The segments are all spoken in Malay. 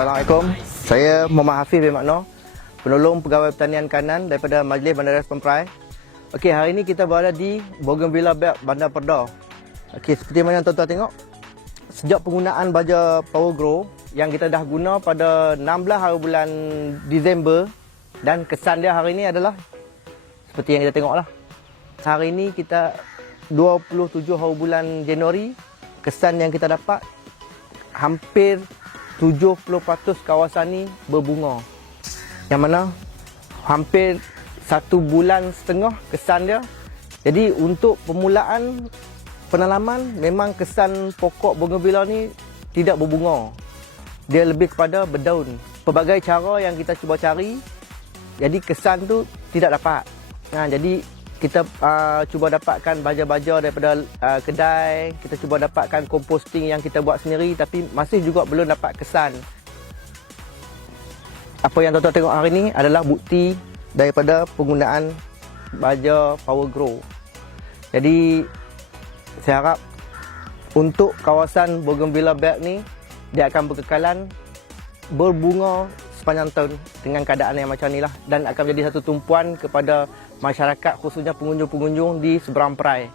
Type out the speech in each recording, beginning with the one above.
Assalamualaikum. Saya Muhammad Hafiz bin Makno, penolong pegawai pertanian kanan daripada Majlis Bandaraya Seberang. Okey, hari ini kita berada di Bougainvillea Belt, Bandar Perda. Okey, seperti mana tuan-tuan tengok, sejak penggunaan baja Power Grow yang kita dah guna pada 16 hari bulan Disember, dan kesan dia hari ini adalah seperti yang kita tengoklah. Hari ini kita 27 hari bulan Januari, kesan yang kita dapat hampir 70% kawasan ni berbunga. Yang mana hampir 1 bulan setengah kesan dia. Jadi untuk permulaan penanaman, memang kesan pokok Bougainvillea ni tidak berbunga. Dia lebih kepada berdaun. Pelbagai cara yang kita cuba cari, jadi kesan tu tidak dapat. Jadi kita cuba dapatkan baja-baja daripada kedai, kita cuba dapatkan composting yang kita buat sendiri, tapi masih juga belum dapat kesan. Apa yang tuan-tuan tengok hari ini adalah bukti daripada penggunaan baja Power Grow. Jadi saya harap untuk kawasan Bougainvillea Belt ni, dia akan berkekalan berbunga sepanjang tahun dengan keadaan yang macam ni lah, dan akan menjadi satu tumpuan kepada masyarakat, khususnya pengunjung-pengunjung di seberang perai.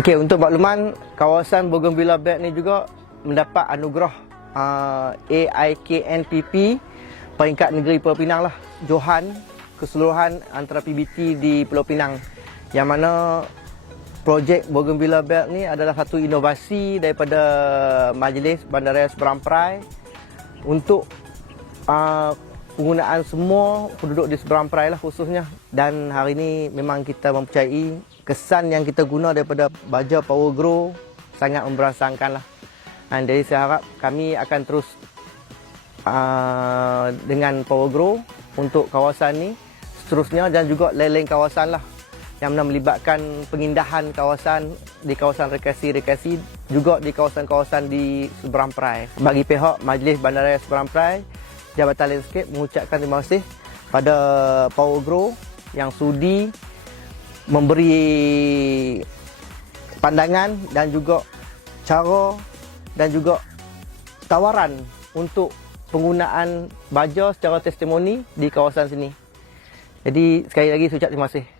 Okey, untuk makluman, kawasan Bougainvillea Belt ni juga mendapat anugerah AIKNPP peringkat negeri Pulau Pinang lah, Johan keseluruhan antara PBT di Pulau Pinang, yang mana projek Bougainvillea Belt ni adalah satu inovasi daripada Majlis Bandaraya Seberang Perai untuk penggunaan semua penduduk di seberang perai lah khususnya. Dan hari ini memang kita mempercayai kesan yang kita guna daripada baja Power Grow sangat memberangsangkan lah. Dan jadi saya harap kami akan terus dengan Power Grow untuk kawasan ni seterusnya, dan juga lain-lain kawasan lah yang melibatkan pengindahan kawasan di kawasan rekreasi juga di kawasan-kawasan di seberang perai. Bagi pihak Majlis Bandaraya Seberang Perai, Jabatan Landscape mengucapkan terima kasih pada Power Grow yang sudi memberi pandangan dan juga cara dan juga tawaran untuk penggunaan baja secara testimoni di kawasan sini. Jadi sekali lagi saya ucap terima kasih.